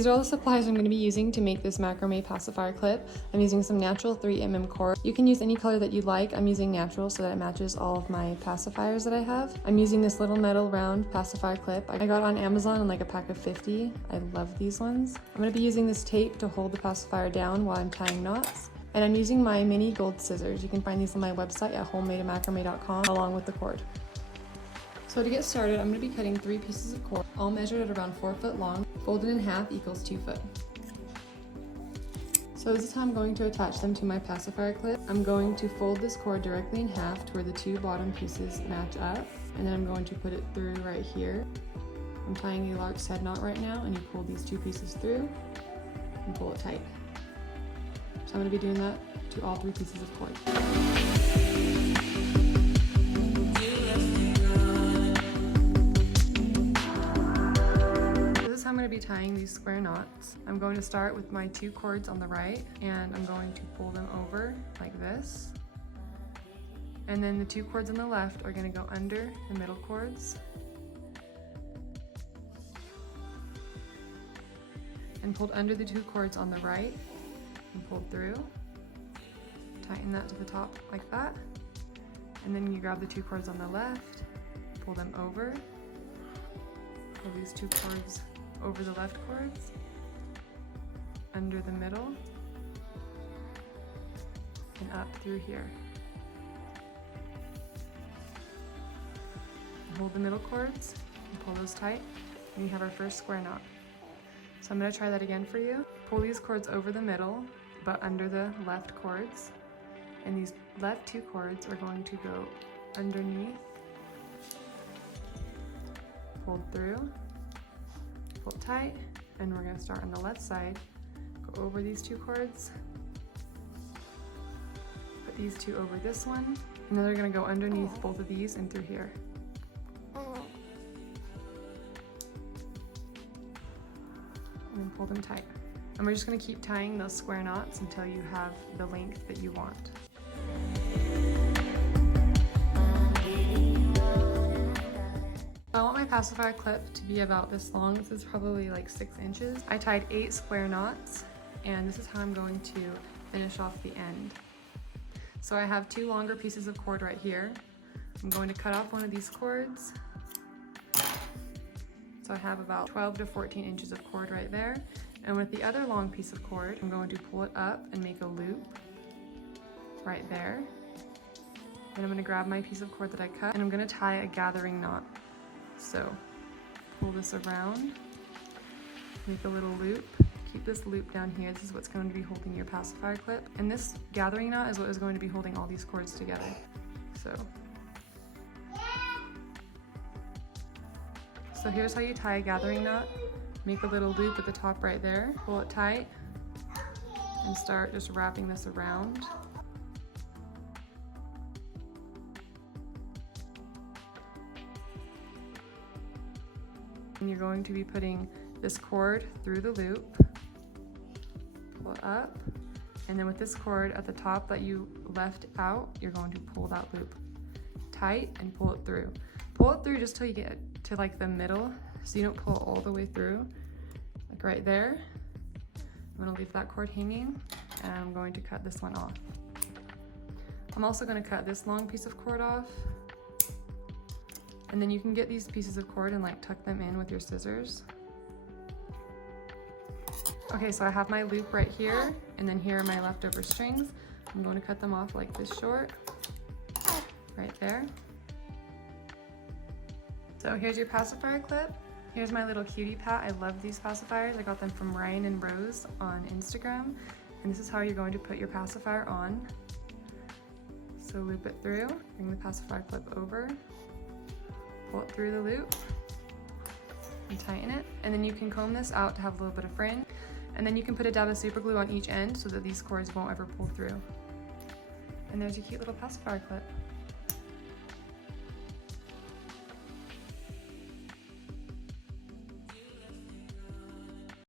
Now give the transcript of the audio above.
These are all the supplies I'm going to be using to make this macrame pacifier clip. I'm using some natural 3mm cord. You can use any color that you like. I'm using natural so that it matches all of my pacifiers that I have. I'm using this little metal round pacifier clip. I got it on Amazon in like a pack of 50. I love these ones. I'm going to be using this tape to hold the pacifier down while I'm tying knots. And I'm using my mini gold scissors. You can find these on my website at homemadeamacrame.com along with the cord. So to get started, I'm going to be cutting 3 pieces of cord, all measured at around 4 foot long. Folded in half equals 2 foot. So this is how I'm going to attach them to my pacifier clip. I'm going to fold this cord directly in half to where the 2 bottom pieces match up, and then I'm going to put it through right here. I'm tying a lark's head knot right now, and you pull these 2 pieces through and pull it tight. So I'm going to be doing that to all 3 pieces of cord. I'm going to be tying these square knots. I'm going to start with my 2 cords on the right, and I'm going to pull them over like this. And then the 2 cords on the left are going to go under the middle cords and pulled under the 2 cords on the right and pulled through. Tighten that to the top like that. And then you grab the 2 cords on the left, pull them over, pull these 2 cords over the left cords, under the middle, and up through here. Hold the middle cords and pull those tight, and you have our first square knot. So I'm going to try that again for you. Pull these cords over the middle, but under the left cords, and these left 2 cords are going to go underneath, pulled through, pull tight, and we're going to start on the left side, go over these 2 cords, put these 2 over this one, and then they're going to go underneath both of these and through here. And then pull them tight. And we're just going to keep tying those square knots until you have the length that you want. I want my pacifier clip to be about this long. This is probably like 6 inches. I tied 8 square knots, and this is how I'm going to finish off the end. So I have 2 longer pieces of cord right here. I'm going to cut off one of these cords. So I have about 12 to 14 inches of cord right there. And with the other long piece of cord, I'm going to pull it up and make a loop right there. Then I'm going to grab my piece of cord that I cut, and I'm going to tie a gathering knot. So pull this around, make a little loop, keep this loop down here. This is what's going to be holding your pacifier clip. And this gathering knot is what is going to be holding all these cords together. So here's how you tie a gathering knot. Make a little loop at the top right there, pull it tight, and start just wrapping this around. And you're going to be putting this cord through the loop, pull it up, and then with this cord at the top that you left out, you're going to pull that loop tight and pull it through. Pull it through just till you get to like the middle, so you don't pull it all the way through, like right there. I'm going to leave that cord hanging, and I'm going to cut this one off. I'm also going to cut this long piece of cord off. And then you can get these pieces of cord and like tuck them in with your scissors. Okay, so I have my loop right here, and then here are my leftover strings. I'm going to cut them off like this short, right there. So here's your pacifier clip. Here's my little cutie pat. I love these pacifiers. I got them from Ryan and Rose on Instagram. And this is how you're going to put your pacifier on. So loop it through, bring the pacifier clip over, pull it through the loop and tighten it. And then you can comb this out to have a little bit of fringe. And then you can put a dab of super glue on each end so that these cords won't ever pull through. And there's your cute little pacifier clip.